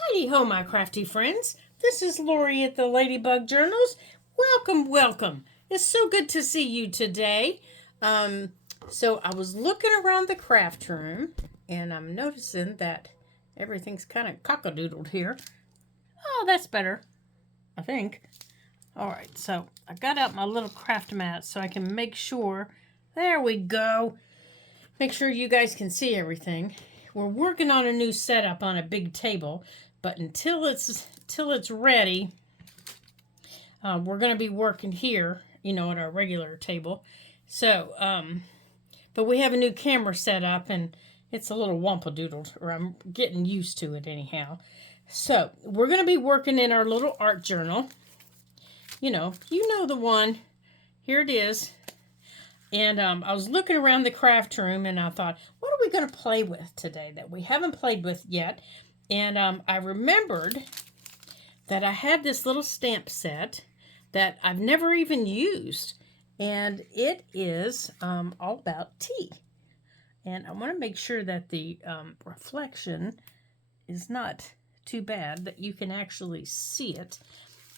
Heidi ho, my crafty friends. This is Lori at the Ladybug Journals. Welcome, welcome. It's so good to see you today. Um, so I was looking around the craft room and I'm noticing that everything's kind of cockadoodled here. Oh, that's better, I think. All right, so I got out my little craft mat so I can make sure. There we go. Make sure you guys can see everything. We're working on a new setup on a big table, but until it's ready, we're going to be working here, at our regular table. So, but we have a new camera set up, and it's a little wampadoodled, or I'm getting used to it anyhow. So, we're going to be working in our little art journal. You know the one. Here it is. And I was looking around the craft room and I thought, what are we going to play with today that we haven't played with yet? And I remembered that I had this little stamp set that I've never even used. And it is all about tea. And I want to make sure that the reflection is not too bad, that you can actually see it.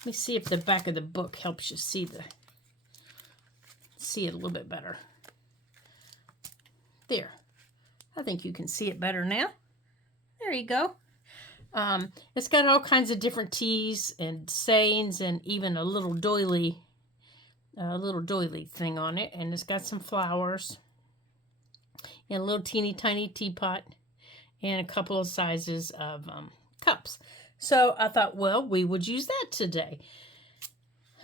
Let me see if the back of the book helps you see it a little bit better. There. I think you can see it better now. There you go. It's got all kinds of different teas and sayings and even a little doily thing on it. And it's got some flowers and a little teeny tiny teapot and a couple of sizes of cups. So I thought, well, we would use that today.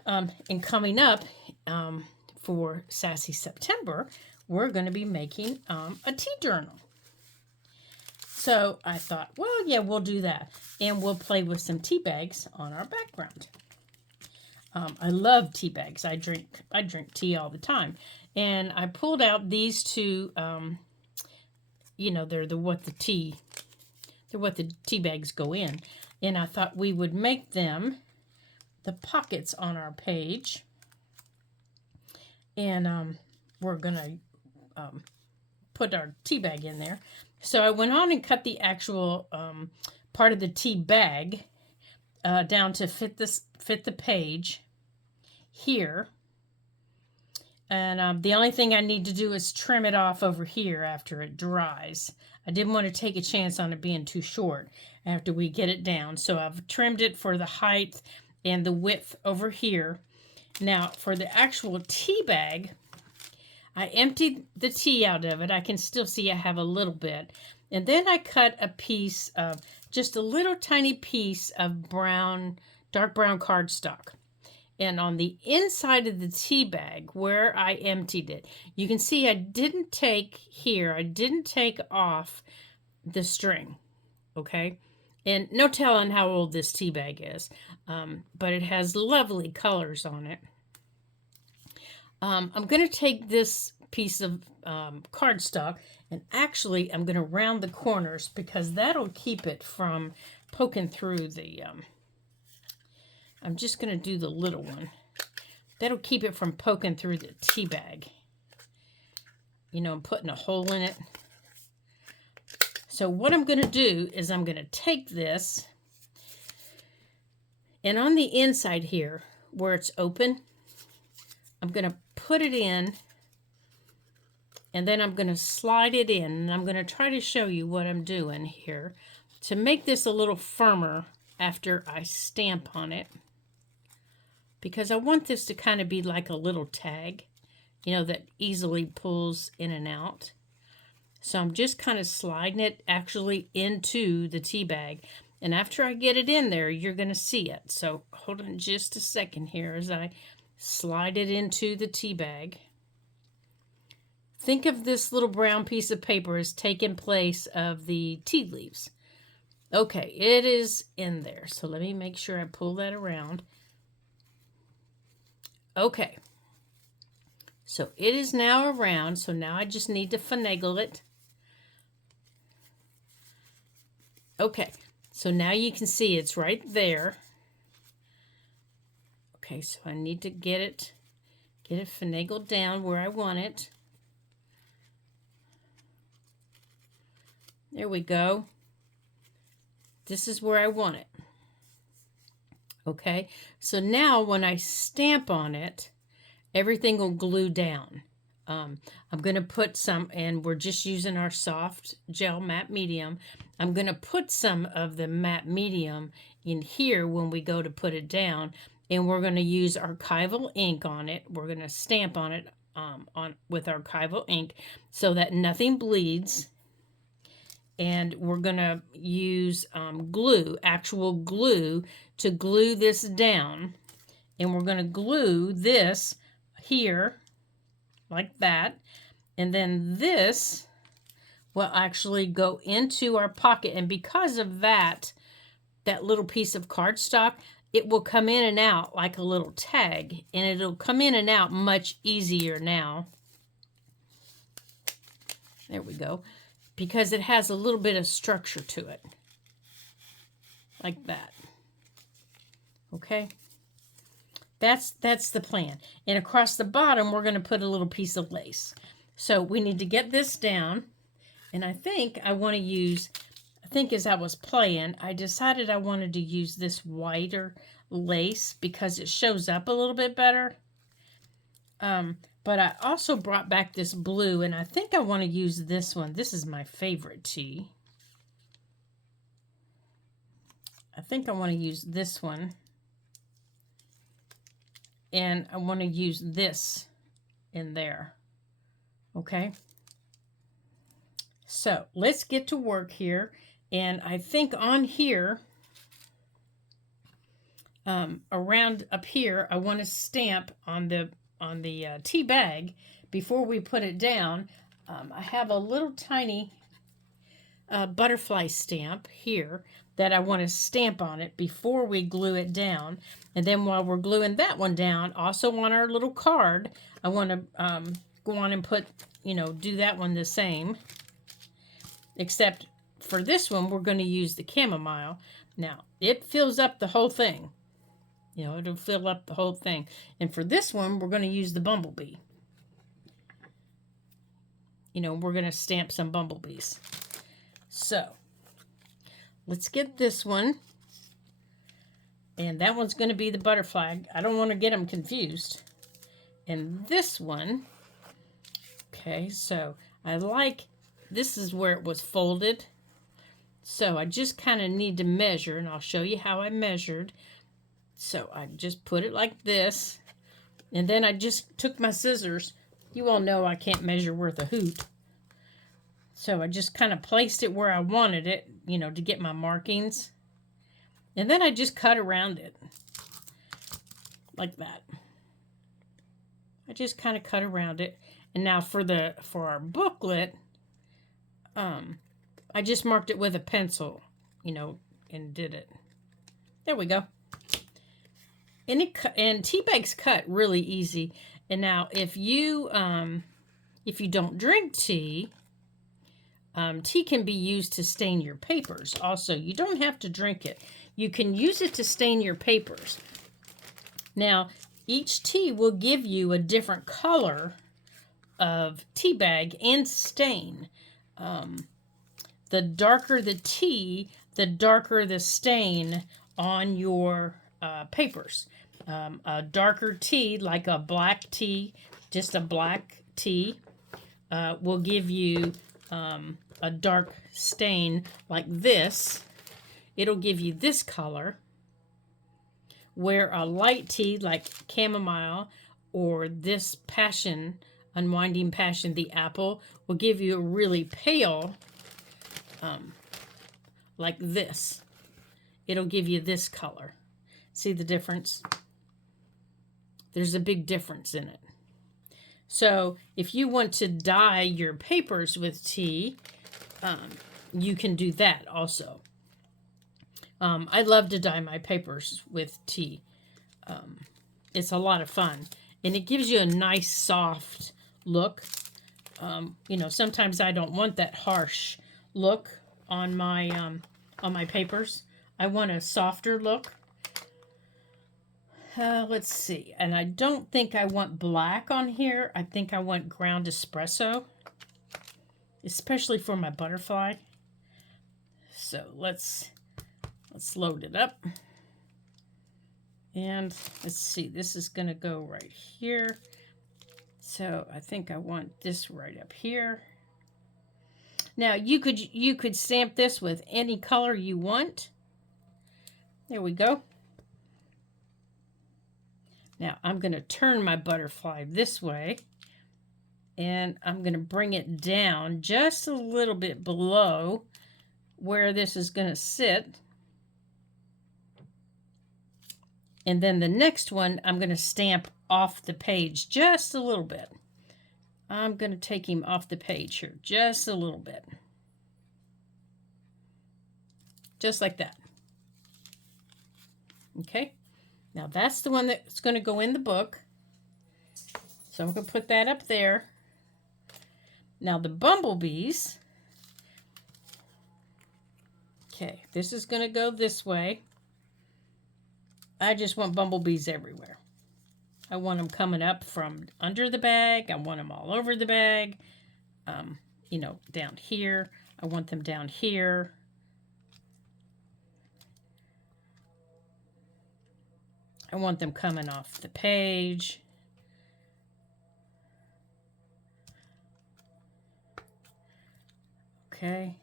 And coming up for Sassy September, we're going to be making a tea journal. So I thought, well, yeah, we'll do that. And we'll play with some tea bags on our background. I love tea bags. I drink tea all the time. And I pulled out these two, they're what the tea bags go in. And I thought we would make them the pockets on our page. And we're going to put our tea bag in there. So I went on and cut the actual part of the tea bag down to fit the page here. And the only thing I need to do is trim it off over here after it dries. I didn't want to take a chance on it being too short after we get it down. So I've trimmed it for the height and the width over here. Now for the actual tea bag, I emptied the tea out of it. I can still see I have a little bit. And then I cut a piece of, just a little tiny piece of dark brown cardstock. And on the inside of the tea bag where I emptied it, you can see I didn't take off the string, okay? And no telling how old this tea bag is, but it has lovely colors on it. I'm going to take this piece of cardstock and actually I'm going to round the corners because that'll keep it from poking through the, I'm just going to do the little one. That'll keep it from poking through the tea bag. I'm putting a hole in it. So what I'm going to do is I'm going to take this and on the inside here where it's open, I'm going to put it in and then I'm going to slide it in and I'm going to try to show you what I'm doing here to make this a little firmer after I stamp on it, because I want this to kind of be like a little tag, that easily pulls in and out. So I'm just kind of sliding it actually into the tea bag. And after I get it in there, you're going to see it. So hold on just a second here as I slide it into the tea bag. Think of this little brown piece of paper as taking place of the tea leaves. Okay, it is in there. So let me make sure I pull that around. Okay. So it is now around. So now I just need to finagle it. Okay. So now you can see it's right there. Okay, so I need to get it finagled down where I want it. There we go. This is where I want it. Okay, so now when I stamp on it, everything will glue down. I'm going to put some, and we're just using our soft gel matte medium. I'm going to put some of the matte medium in here when we go to put it down, and we're going to use archival ink on it. We're going to stamp on it with archival ink so that nothing bleeds. And we're going to use glue, actual glue, to glue this down. And we're going to glue this here like that. And then this will actually go into our pocket. And because of that little piece of cardstock, it will come in and out like a little tag. And it'll come in and out much easier now. There we go. Because it has a little bit of structure to it. Like that. Okay? That's the plan. And across the bottom, we're going to put a little piece of lace. So we need to get this down. And I think I want to use, as I was playing, I decided I wanted to use this whiter lace because it shows up a little bit better. But I also brought back this blue, and I think I want to use this one. This is my favorite tea. I think I want to use this one. And I want to use this in there. Okay? So, let's get to work here. And I think on here, around up here, I want to stamp on the tea bag before we put it down. I have a little tiny butterfly stamp here that I want to stamp on it before we glue it down. And then while we're gluing that one down, also on our little card, I want to go on and put, do that one the same. Except for this one, we're going to use the chamomile. Now, it fills up the whole thing. It'll fill up the whole thing. And for this one, we're going to use the bumblebee. We're going to stamp some bumblebees. So, let's get this one. And that one's going to be the butterfly. I don't want to get them confused. And this one, okay, so this is where it was folded. So I just kind of need to measure, and I'll show you how I measured. So I just put it like this, and then I just took my scissors. You all know I can't measure worth a hoot. So I just kind of placed it where I wanted it, to get my markings. And then I just cut around it. Like that. I just kind of cut around it. And now for our booklet, I just marked it with a pencil, and did it. There we go. And tea bags cut really easy. And now if you don't drink tea, tea can be used to stain your papers. Also, you don't have to drink it. You can use it to stain your papers. Now, each tea will give you a different color of tea bag and stain. The darker the tea, the darker the stain on your papers. A darker tea, like a black tea, just a black tea, will give you a dark stain like this. It'll give you this color. Where a light tea, like chamomile, or this passion, unwinding passion, the apple, will give you a really pale, like this. It'll give you this color. See the difference? There's a big difference in it. So if you want to dye your papers with tea, you can do that also. I love to dye my papers with tea. It's a lot of fun. And it gives you a nice soft look. Sometimes I don't want that harsh look on my papers. I want a softer look. Let's see. And I don't think I want black on here. I think I want ground espresso. Especially for my butterfly. So let's Let's load it up. And let's see, this is going to go right here. So I think I want this right up here. Now you could stamp this with any color you want. There we go. Now I'm going to turn my butterfly this way, and I'm going to bring it down just a little bit below where this is going to sit. And then the next one, I'm going to stamp off the page just a little bit. I'm going to take him off the page here just a little bit. Just like that. Okay. Now that's the one that's going to go in the book. So I'm going to put that up there. Now the bumblebees. Okay, this is going to go this way. I just want bumblebees everywhere. I want them coming up from under the bag. I want them all over the bag. You know, down here. I want them down here. I want them coming off the page. Okay.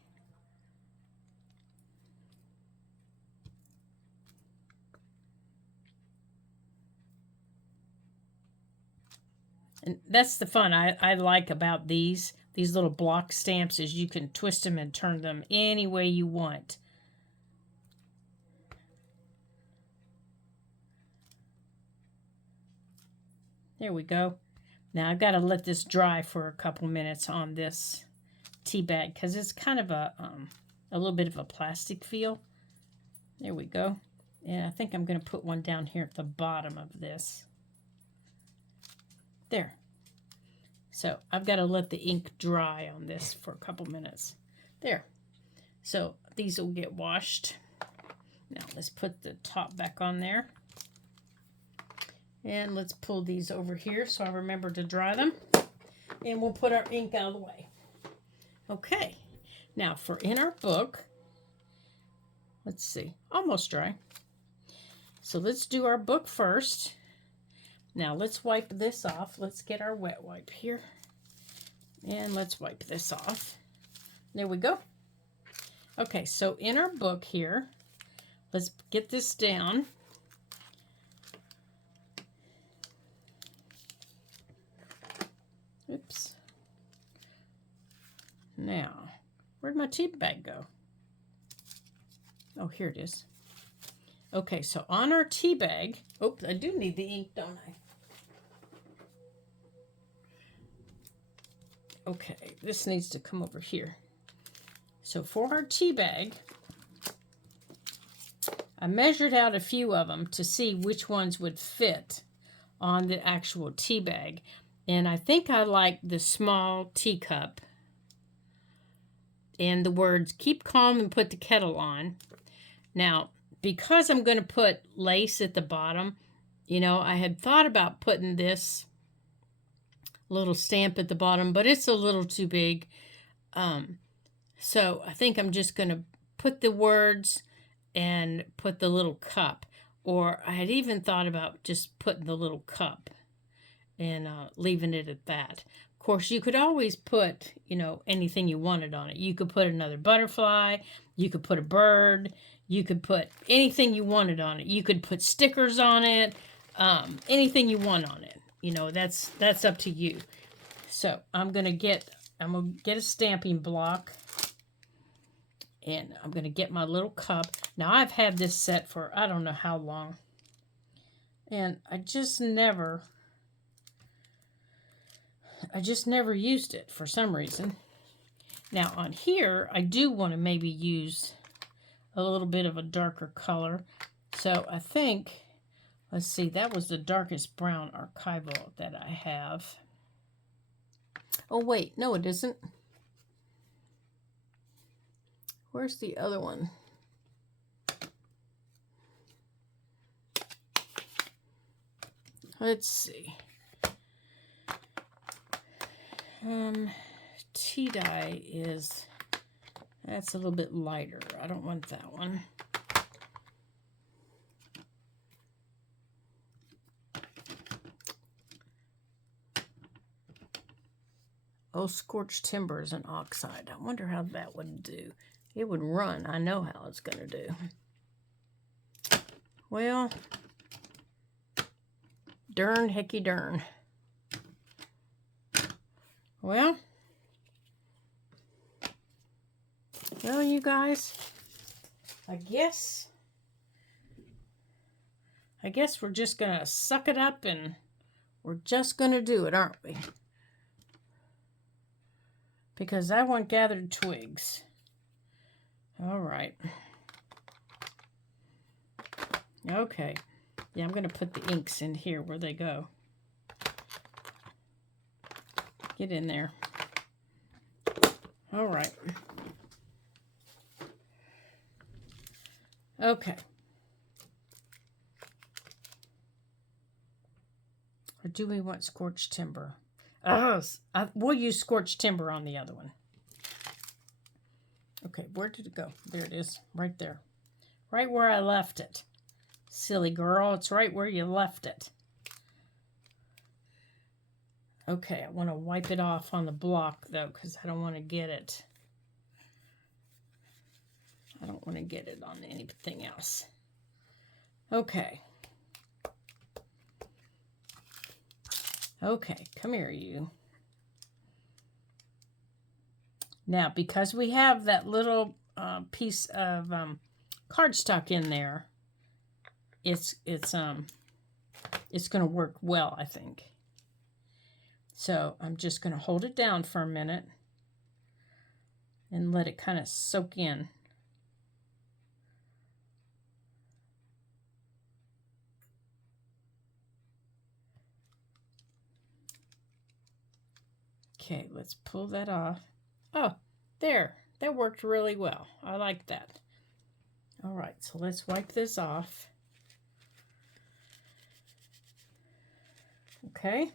And that's the fun I like about these little block stamps, is you can twist them and turn them any way you want. There we go. Now I've got to let this dry for a couple minutes on this tea bag because it's kind of a little bit of a plastic feel. There we go. And I think I'm going to put one down here at the bottom of this. There. So I've got to let the ink dry on this for a couple minutes. There. So these will get washed. Now let's put the top back on there. And let's pull these over here so I remember to dry them. And we'll put our ink out of the way. Okay. Now for in our book, let's see, almost dry. So let's do our book first. Now let's wipe this off. Let's get our wet wipe here. And let's wipe this off. There we go. Okay, so in our book here, let's get this down. Oops. Now, where'd my tea bag go? Oh, here it is. Okay, so on our tea bag, oops, I do need the ink, don't I? Okay, this needs to come over here. So for our tea bag, I measured out a few of them to see which ones would fit on the actual tea bag. And I think I like the small teacup and the words, keep calm and put the kettle on. Now, because I'm going to put lace at the bottom, you know, I had thought about putting this little stamp at the bottom, but it's a little too big. So I think I'm just going to put the words and put the little cup. Or I had even thought about just putting the little cup and leaving it at that. Of course, you could always put, you know, anything you wanted on it. You could put another butterfly. You could put a bird. You could put anything you wanted on it. You could put stickers on it. Anything you want on it. You know, that's up to you. So I'm gonna get a stamping block, and I'm gonna get my little cup. Now I've had this set for I don't know how long, and I just never used it for some reason. Now on here, I do want to maybe use a little bit of a darker color. So I think, let's see, that was the darkest brown archival that I have. Oh wait, no it isn't. Where's the other one? Let's see. Tea dye is, that's a little bit lighter. I don't want that one. Oh, scorched timber is an oxide. I wonder how that would do. It would run. I know how it's going to do. Well, darn hecky darn. Well, you guys, I guess we're just going to suck it up and we're just going to do it, aren't we? Because I want gathered twigs. All right. Okay. Yeah, I'm going to put the inks in here where they go. Get in there. All right. Okay. Or do we want scorched timber? Oh, we'll use scorched timber on the other one. Okay, where did it go? There it is, right there. Right where I left it. Silly girl, it's right where you left it. Okay, I want to wipe it off on the block, though, because I don't want to get it. I don't want to get it on anything else. Okay. Okay, come here, you. Now, because we have that little piece of cardstock in there, it's going to work well, I think. So I'm just going to hold it down for a minute and let it kind of soak in. Okay, let's pull that off. Oh, there. That worked really well. I like that. All right, so let's wipe this off. Okay.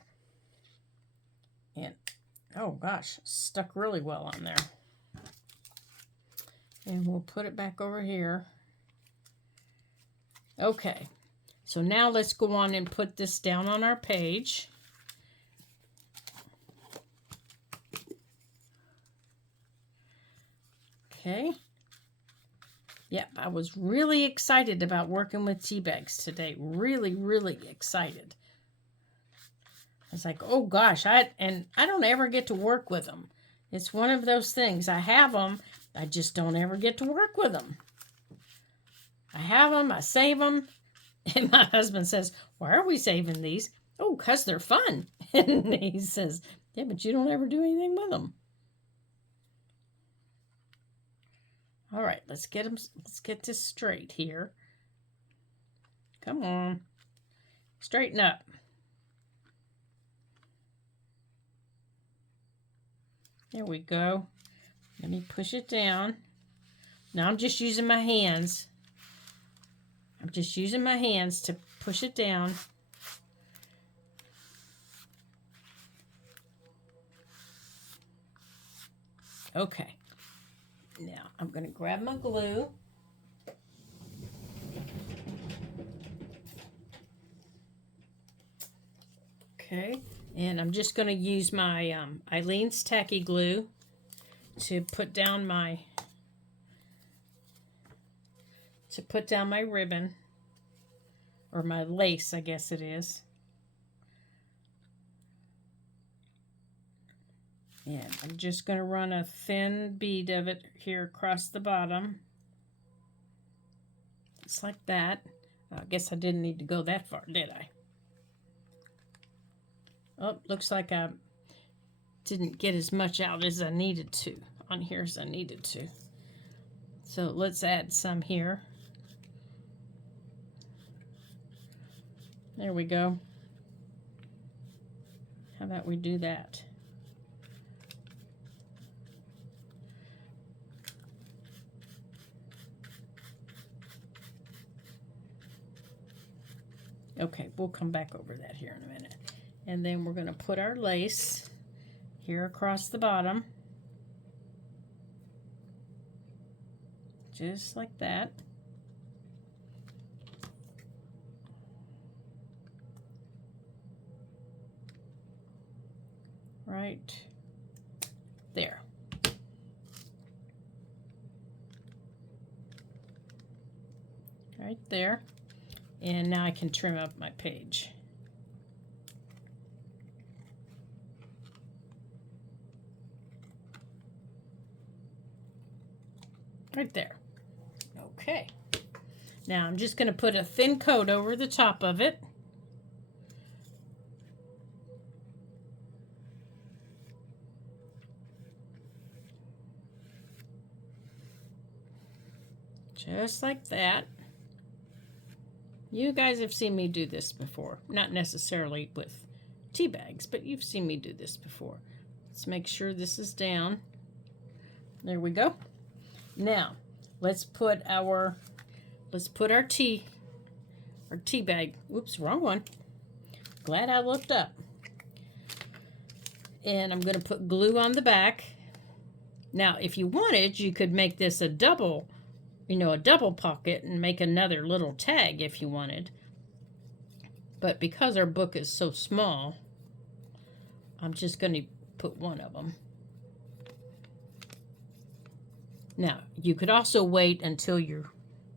And, oh gosh, stuck really well on there. And we'll put it back over here. Okay, so now let's go on and put this down on our page. Okay. Yep, I was really excited about working with tea bags today. Really, really excited. I was like, oh gosh, I don't ever get to work with them. It's one of those things. I have them, I just don't ever get to work with them. I have them, I save them, and my husband says, why are we saving these? Oh, because they're fun. And he says, yeah, but you don't ever do anything with them. All right, let's get this straight here. Come on. Straighten up. There we go. Let me push it down. Now I'm just using my hands. I'm just using my hands to push it down. Okay. Now I'm going to grab my glue. Okay. And I'm just going to use my Aleene's Tacky Glue to put down my ribbon, or my lace, I guess it is. And I'm just going to run a thin bead of it here across the bottom. Just like that. I guess I didn't need to go that far, did I? Oh, looks like I didn't get as much out as I needed to on here as I needed to. So let's add some here. There we go. How about we do that? Okay, we'll come back over that here in a minute. And then we're going to put our lace here across the bottom. Just like that. Right right there. And now I can trim up my page. Right there. Okay. Now I'm just going to put a thin coat over the top of it. Just like that. You guys have seen me do this before. Not necessarily with tea bags, but you've seen me do this before. Let's make sure this is down. There we go. Now, let's put our tea bag. Oops, wrong one. Glad I looked up. And I'm going to put glue on the back. Now, if you wanted, you could make this a double pocket and make another little tag if you wanted. But because our book is so small, I'm just going to put one of them. Now, you could also wait until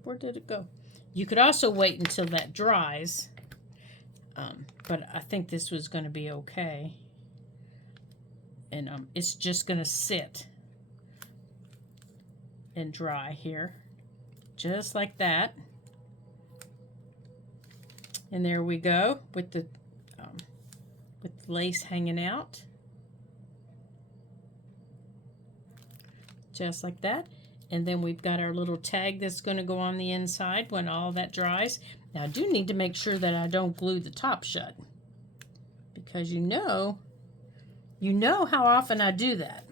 where did it go? You could also wait until that dries. But I think this was going to be okay. And it's just going to sit and dry here. Just like that. And there we go with the lace hanging out. Just like that. And then we've got our little tag that's going to go on the inside when all that dries. Now I do need to make sure that I don't glue the top shut, because you know how often I do that.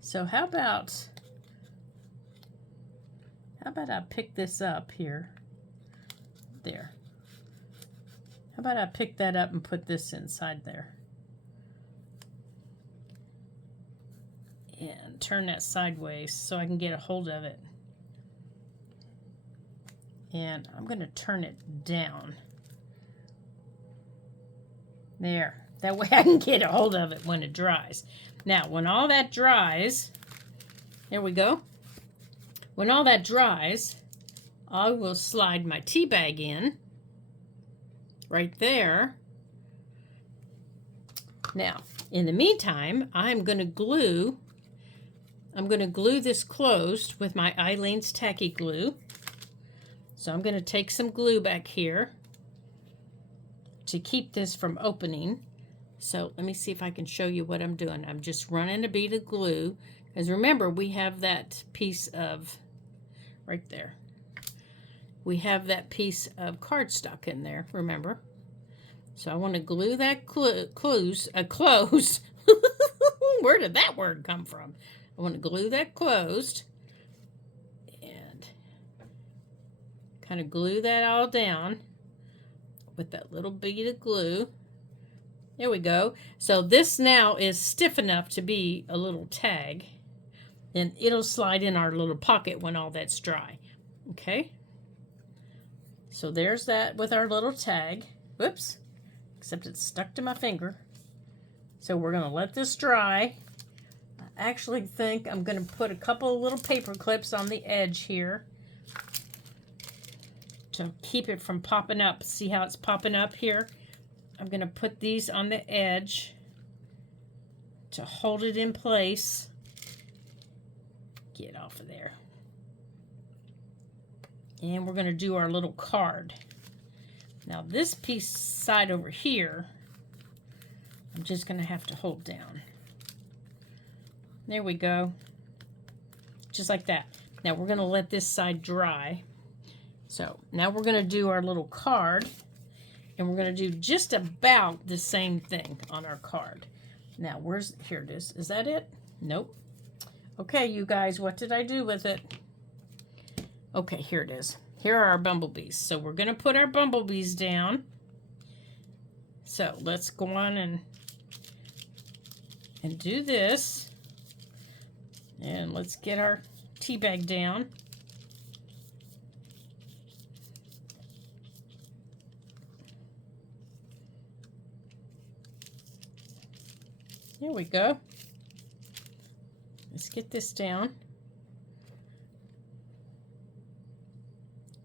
So how about I pick this up here? There. How about I pick that up and put this inside there? And turn that sideways so I can get a hold of it. And I'm going to turn it down. There. That way I can get a hold of it when it dries. Now, when all that dries, there we go. When all that dries, I will slide my tea bag in. Right there. Now, in the meantime, I'm going to glue this closed with my Aleene's Tacky Glue. So I'm going to take some glue back here to keep this from opening. So let me see if I can show you what I'm doing. I'm just running a bead of glue. Because remember, we have that piece of, right there. We have that piece of cardstock in there, remember? So I want to glue that close. Where did that word come from? I want to glue that closed and kind of glue that all down with that little bead of glue. There we go. So this now is stiff enough to be a little tag, and it'll slide in our little pocket when all that's dry. Okay. So there's that with our little tag. Whoops. Except it's stuck to my finger. So we're going to let this dry. I actually think I'm going to put a couple of little paper clips on the edge here to keep it from popping up. See how it's popping up here? I'm going to put these on the edge to hold it in place. Get off of there. And we're going to do our little card. Now this piece side over here, I'm just going to have to hold down. There we go. Just like that. Now we're going to let this side dry. So now we're going to do our little card. And we're going to do just about the same thing on our card. Now here it is. Is that it? Nope. Okay, you guys, what did I do with it? Okay, here it is. Here are our bumblebees. So we're going to put our bumblebees down. So let's go on and do this. And let's get our tea bag down. There we go. Let's get this down.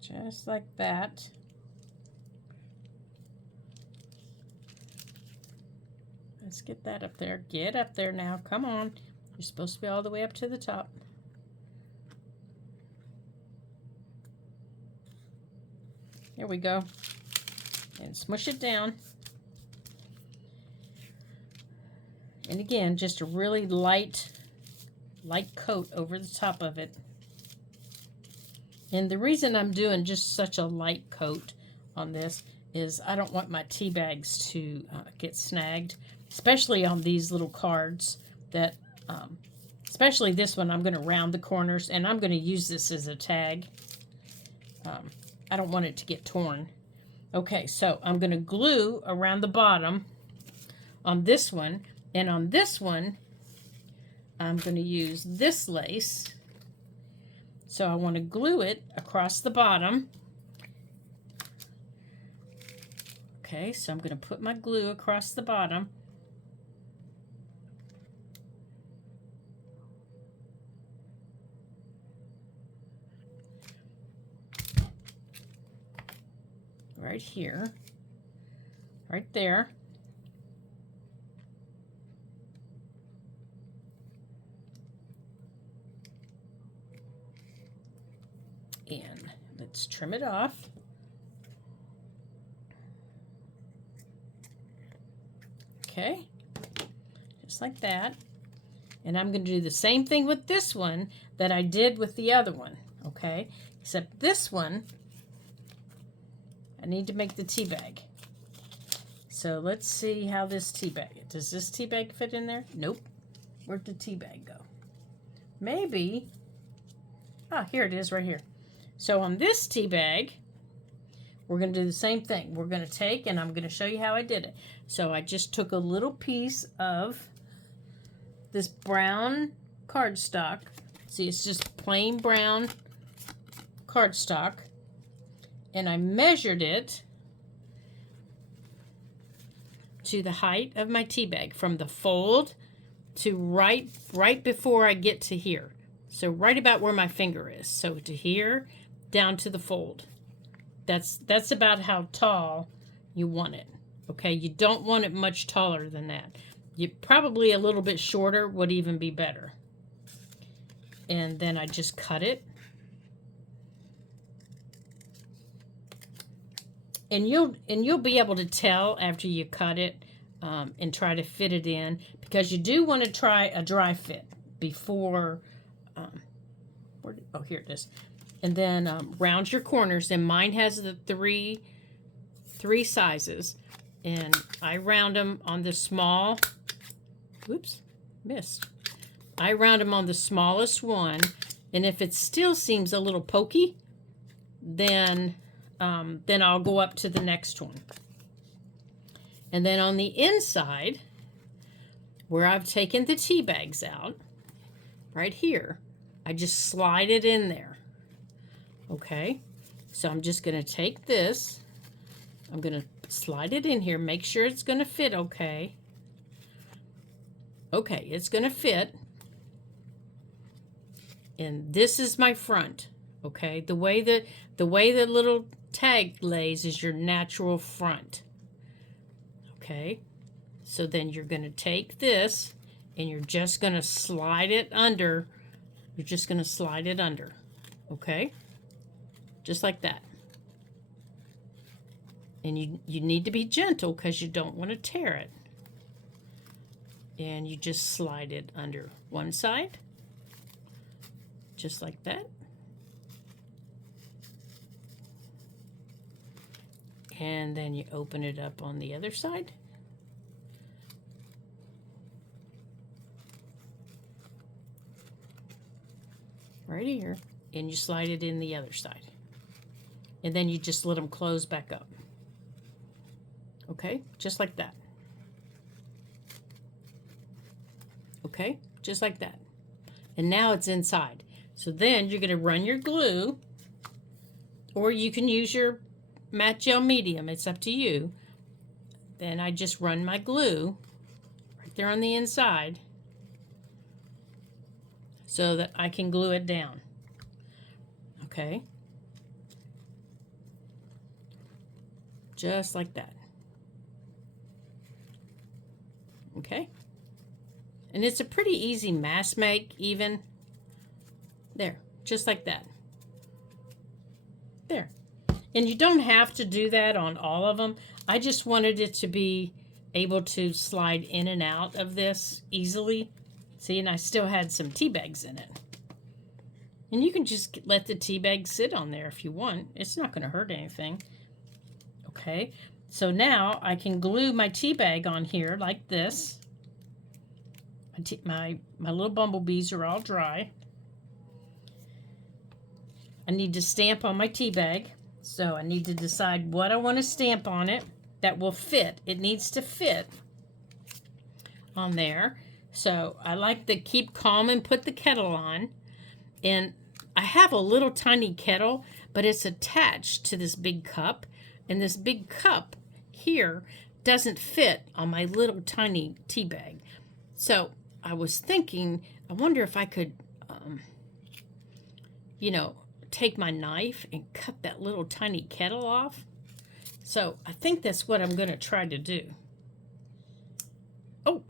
Just like that. Let's get that up there. Get up there now. Come on. You're supposed to be all the way up to the top. There we go. And smush it down. And again, just a really light coat over the top of it. And the reason I'm doing just such a light coat on this is I don't want my tea bags to get snagged, especially on these little cards that, especially this one, I'm going to round the corners, and I'm going to use this as a tag. I don't want it to get torn. Okay, so I'm going to glue around the bottom on this one, and on this one, I'm going to use this lace. So I want to glue it across the bottom. Okay, so I'm going to put my glue across the bottom. Right here. Right there. And let's trim it off. Okay, just like that. And I'm going to do the same thing with this one that I did with the other one, okay? Except this one, I need to make the tea bag. So let's see how this tea bag, does this tea bag fit in there? Nope. Where'd the tea bag go? Maybe, here it is right here. So on this tea bag, we're going to do the same thing. We're going to take, and I'm going to show you how I did it. So I just took a little piece of this brown cardstock. See, it's just plain brown cardstock. And I measured it to the height of my tea bag, from the fold to right before I get to here. So right about where my finger is. So to here, down to the fold. That's about how tall you want it. Okay, you don't want it much taller than that. You probably a little bit shorter would even be better. And then I just cut it. And you'll be able to tell after you cut it and try to fit it in, because you do want to try a dry fit before. Here it is. And then round your corners. And mine has the three sizes, and I round them on the small. Oops, missed. I round them on the smallest one, and if it still seems a little pokey, then I'll go up to the next one. And then on the inside, where I've taken the tea bags out, right here, I just slide it in there. Okay, so I'm just going to take this, I'm going to slide it in here, make sure it's going to fit okay. Okay, it's going to fit. And this is my front, okay? The way the little tag lays is your natural front. Okay, so then you're going to take this and you're just going to slide it under. You're just going to slide it under, okay? Just like that. And you need to be gentle because you don't want to tear it. And you just slide it under one side, just like that. And then you open it up on the other side. Right here. And you slide it in the other side. And then you just let them close back up. Okay, just like that. Okay, just like that. And now it's inside. So then you're going to run your glue, or you can use your matte gel medium. It's up to you. Then I just run my glue right there on the inside so that I can glue it down. Okay. Just like that. Okay. And it's a pretty easy mask make, even. There, just like that. There. And you don't have to do that on all of them. I just wanted it to be able to slide in and out of this easily. See, and I still had some tea bags in it. And you can just let the tea bag sit on there if you want. It's not going to hurt anything. Okay, so now I can glue my tea bag on here like this. My little bumblebees are all dry. I need to stamp on my tea bag. So I need to decide what I want to stamp on it that will fit. It needs to fit on there. So I like to keep calm and put the kettle on. And I have a little tiny kettle, but it's attached to this big cup. And this big cup here doesn't fit on my little tiny tea bag. So I was thinking, I wonder if I could, take my knife and cut that little tiny kettle off. So I think that's what I'm going to try to do. Oh,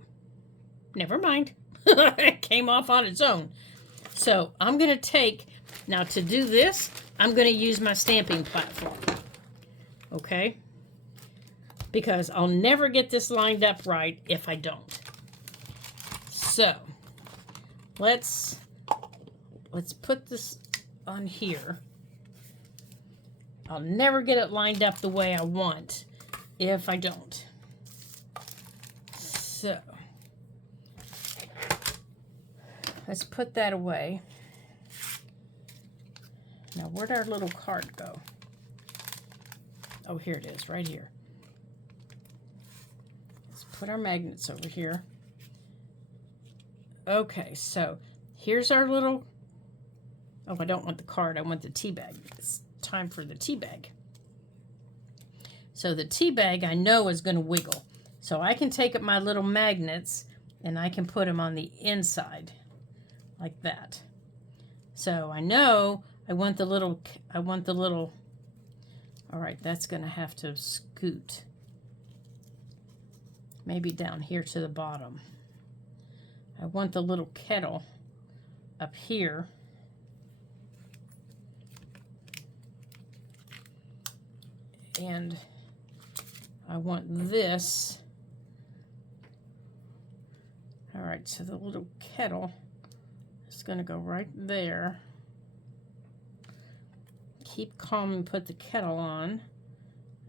never mind. It came off on its own. So I'm going to take, now to do this, I'm going to use my stamping platform. Okay? Because I'll never get this lined up right if I don't. So let's put this on here. I'll never get it lined up the way I want if I don't. So let's put that away. Now where'd our little card go? Oh, here it is, right here. Let's put our magnets over here. Okay, so here's our little, oh, I don't want the card, I want the tea bag. It's time for the tea bag. So the tea bag I know is going to wiggle. So I can take up my little magnets and I can put them on the inside like that. So I know I want the little, all right, that's going to have to scoot. Maybe down here to the bottom. I want the little kettle up here. And I want this. All right, so the little kettle is going to go right there. Keep calm and put the kettle on.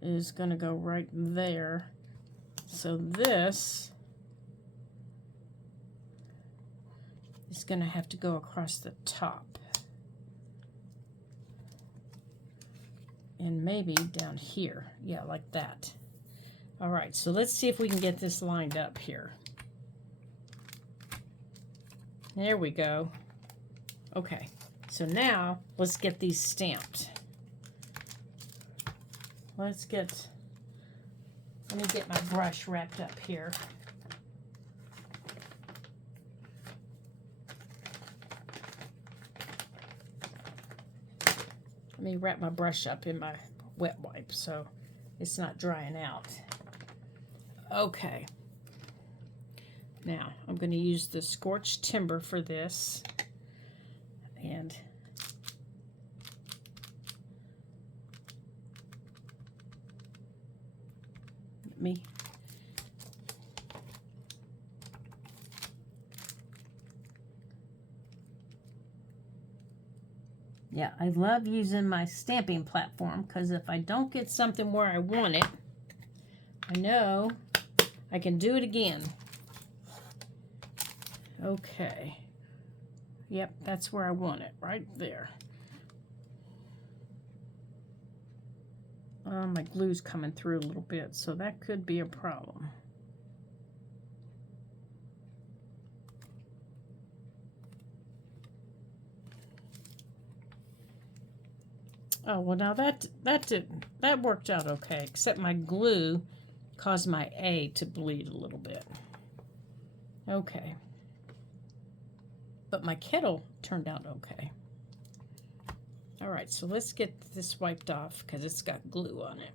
Is going to go right there. So this is going to have to go across the top. And maybe down here. Yeah, like that. All right, so let's see if we can get this lined up here. There we go. Okay, so now let's get these stamped. Let me get my brush wrapped up here. Let me wrap my brush up in my wet wipe so it's not drying out. Okay. Now, I'm going to use the scorched timber for this. And me. Yeah, I love using my stamping platform because if I don't get something where I want it, I know I can do it again. Okay. Yep, that's where I want it, right there. My glue's coming through a little bit, so that could be a problem. Oh, well now that worked out okay, except my glue caused my A to bleed a little bit. Okay. But my kettle turned out okay. All right, so let's get this wiped off because it's got glue on it.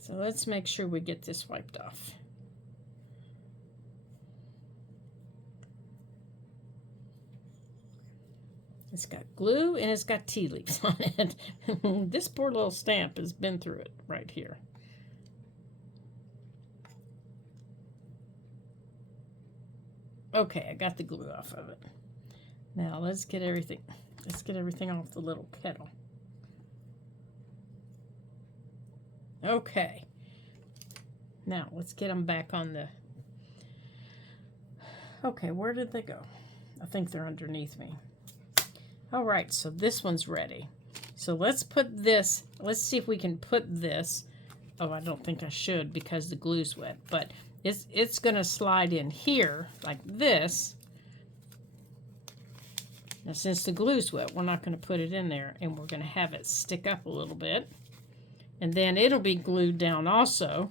So let's make sure we get this wiped off. It's got glue and it's got tea leaves on it. This poor little stamp has been through it right here. Okay, I got the glue off of it. Now let's get everything off the little kettle. Okay. Now let's get them back on the... Okay, where did they go? I think they're underneath me. All right, so this one's ready. So let's put this, let's see if we can put this. Oh, I don't think I should because the glue's wet, but it's going to slide in here like this. Now, since the glue's wet, we're not going to put it in there, and we're going to have it stick up a little bit. And then it'll be glued down also.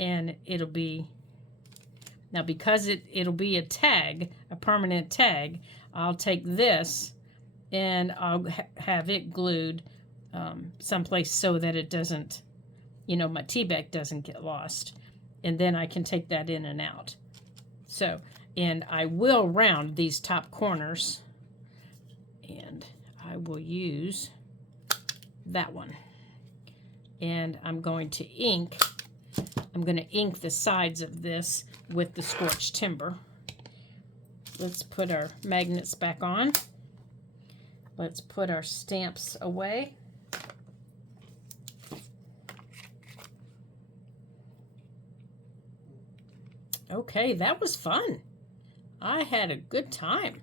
And it'll be, now because it'll be a tag, a permanent tag, I'll take this and I'll have it glued someplace so that it doesn't, you know, my tea bag doesn't get lost. And then I can take that in and out. So, and I will round these top corners. And I will use that one. And I'm going to ink the sides of this with the scorched timber. Let's put our magnets back on. Let's put our stamps away. Okay, that was fun. I had a good time.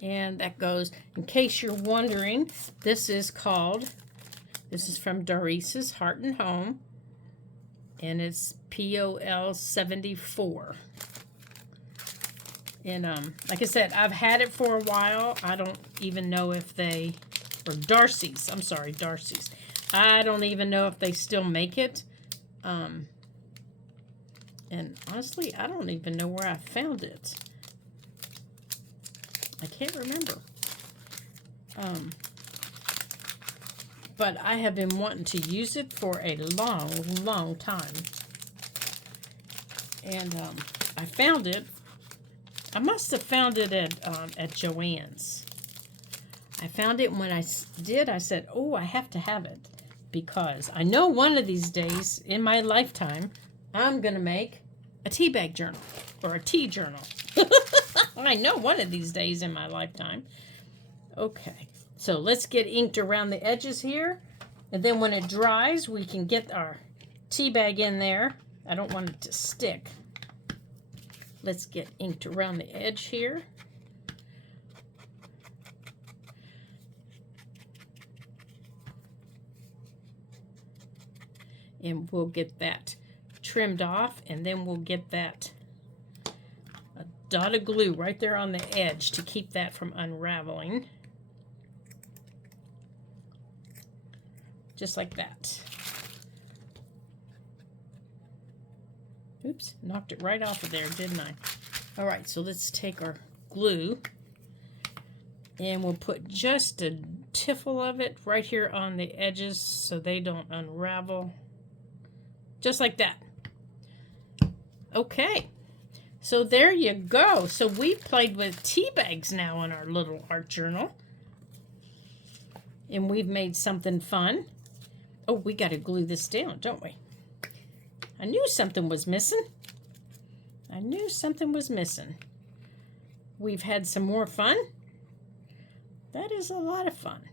And that goes, in case you're wondering, this is from Doris's Heart and Home. And it's POL 74. And like I said, I've had it for a while. I don't even know if they, or Darcy's, I'm sorry, Darcy's. I don't even know if they still make it. And honestly, I don't even know where I found it. I can't remember. But I have been wanting to use it for a long, long time. And I found it. I must have found it at Joann's. I found it, and when I did, I said, oh, I have to have it. Because I know one of these days in my lifetime, I'm going to make a tea bag journal. Or a tea journal. I know one of these days in my lifetime. Okay. So let's get inked around the edges here. And then when it dries, we can get our tea bag in there. I don't want it to stick. Let's get inked around the edge here. And we'll get that trimmed off, and then we'll get that a dot of glue right there on the edge to keep that from unraveling. Just like that. Oops, knocked it right off of there, didn't I? All right, so let's take our glue, and we'll put just a tiffle of it right here on the edges so they don't unravel. Just like that. Okay, so there you go. So we played with tea bags now in our little art journal. And we've made something fun. Oh, we got to glue this down, don't we? I knew something was missing. I knew something was missing. We've had some more fun. That is a lot of fun.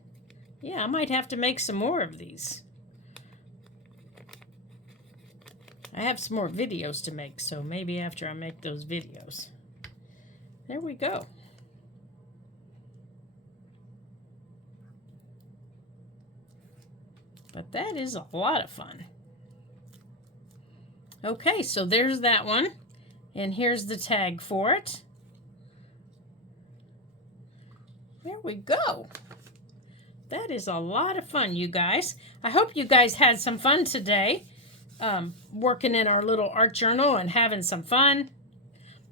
Yeah, I might have to make some more of these. I have some more videos to make, so maybe after I make those videos. There we go. But that is a lot of fun. Okay, so there's that one. And here's the tag for it. There we go. That is a lot of fun, you guys. I hope you guys had some fun today. Working in our little art journal and having some fun.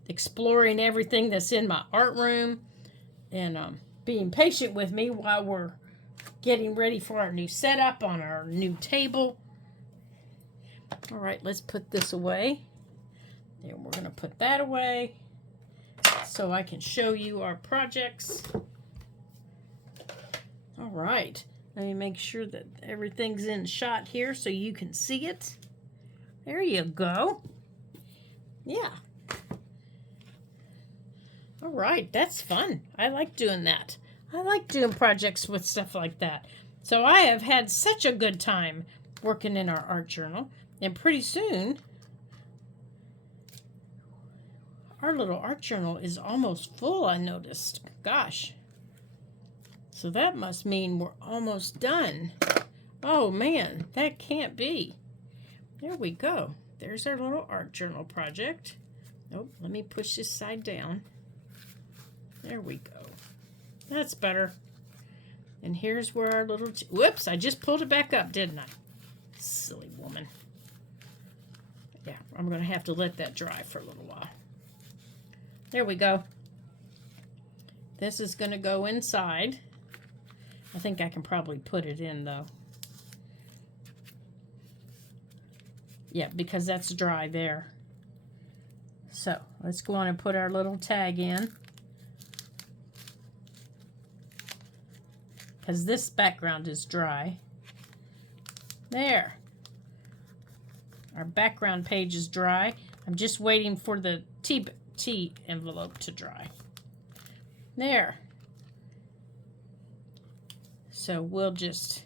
Exploring everything that's in my art room. And being patient with me while we're getting ready for our new setup on our new table. All right, let's put this away. And we're going to put that away so I can show you our projects. All right, let me make sure that everything's in shot here so you can see it. There you go. Yeah. All right, that's fun. I like doing that. I like doing projects with stuff like that. So I have had such a good time working in our art journal. And pretty soon, our little art journal is almost full, I noticed. Gosh. So that must mean we're almost done. Oh man, that can't be. There we go. There's our little art journal project. Oh, let me push this side down. There we go. That's better. And here's where our little... Whoops, I just pulled it back up, didn't I? Silly woman. Yeah, I'm going to have to let that dry for a little while. There we go. This is going to go inside. I think I can probably put it in, though. Yeah, because that's dry there. So, let's go on and put our little tag in. Because this background is dry. There. Our background page is dry. I'm just waiting for the T envelope to dry. There. So we'll just,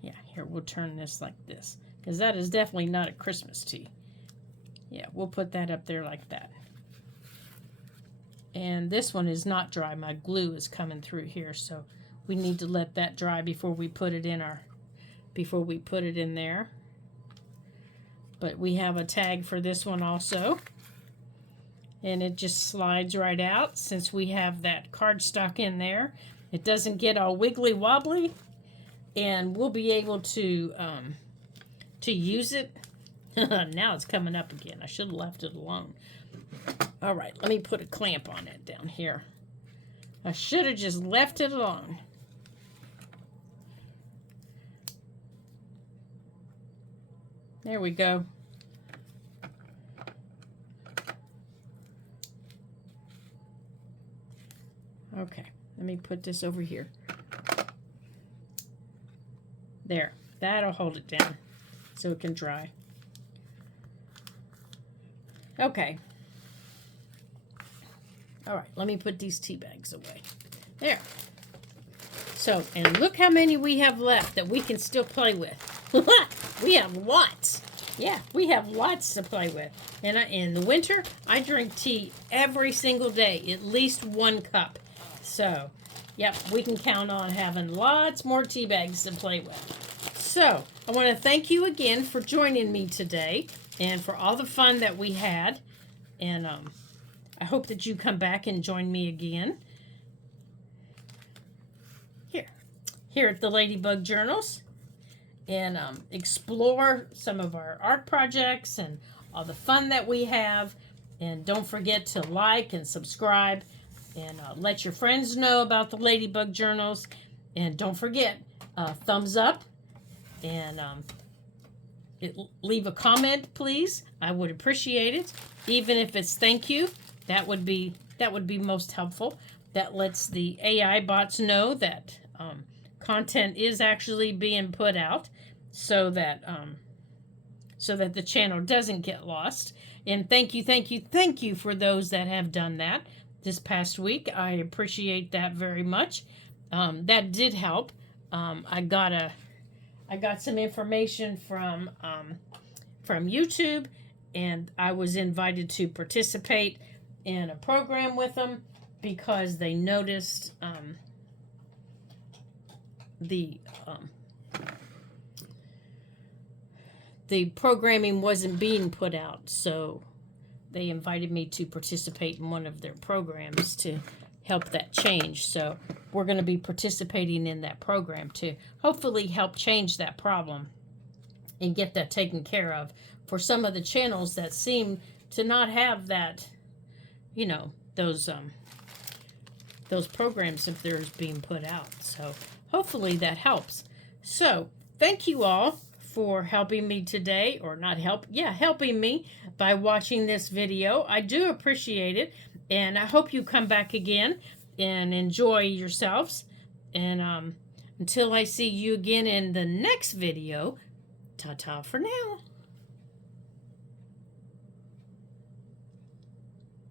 yeah, here, we'll turn this like this. Because that is definitely not a Christmas tea. Yeah, we'll put that up there like that. And this one is not dry. My glue is coming through here, so we need to let that dry before we put it in there. But we have a tag for this one also. And it just slides right out since we have that cardstock in there. It doesn't get all wiggly wobbly, and we'll be able to use it. Now it's coming up again. I should have left it alone. All right, let me put a clamp on it down here. I should have just left it alone. There we go. Okay, let me put this over here. There, that'll hold it down so it can dry. Okay. All right, let me put these tea bags away. There. So, and look how many we have left that we can still play with. We have lots. Yeah, we have lots to play with. And in the winter, I drink tea every single day, at least 1 cup. So, yep, we can count on having lots more tea bags to play with. So, I want to thank you again for joining me today and for all the fun that we had. And I hope that you come back and join me again here at the Ladybug Journals, and explore some of our art projects and all the fun that we have. And don't forget to like and subscribe, and let your friends know about the Ladybug Journals. And don't forget, thumbs up, and leave a comment, please. I would appreciate it, even if it's thank you. That would be most helpful. That lets the AI bots know that content is actually being put out, so that the channel doesn't get lost. And thank you for those that have done that this past week. I appreciate that very much. That did help. I got some information from YouTube, and I was invited to participate in a program with them because they noticed the programming wasn't being put out, so they invited me to participate in one of their programs to help that change. So we're going to be participating in that program to hopefully help change that problem and get that taken care of for some of the channels that seem to not have that, those those programs if they're being put out. So hopefully that helps. So thank you all for helping me today, or not helping me by watching this video. I do appreciate it, and I hope you come back again and enjoy yourselves. And until I see you again in the next video, ta-ta for now.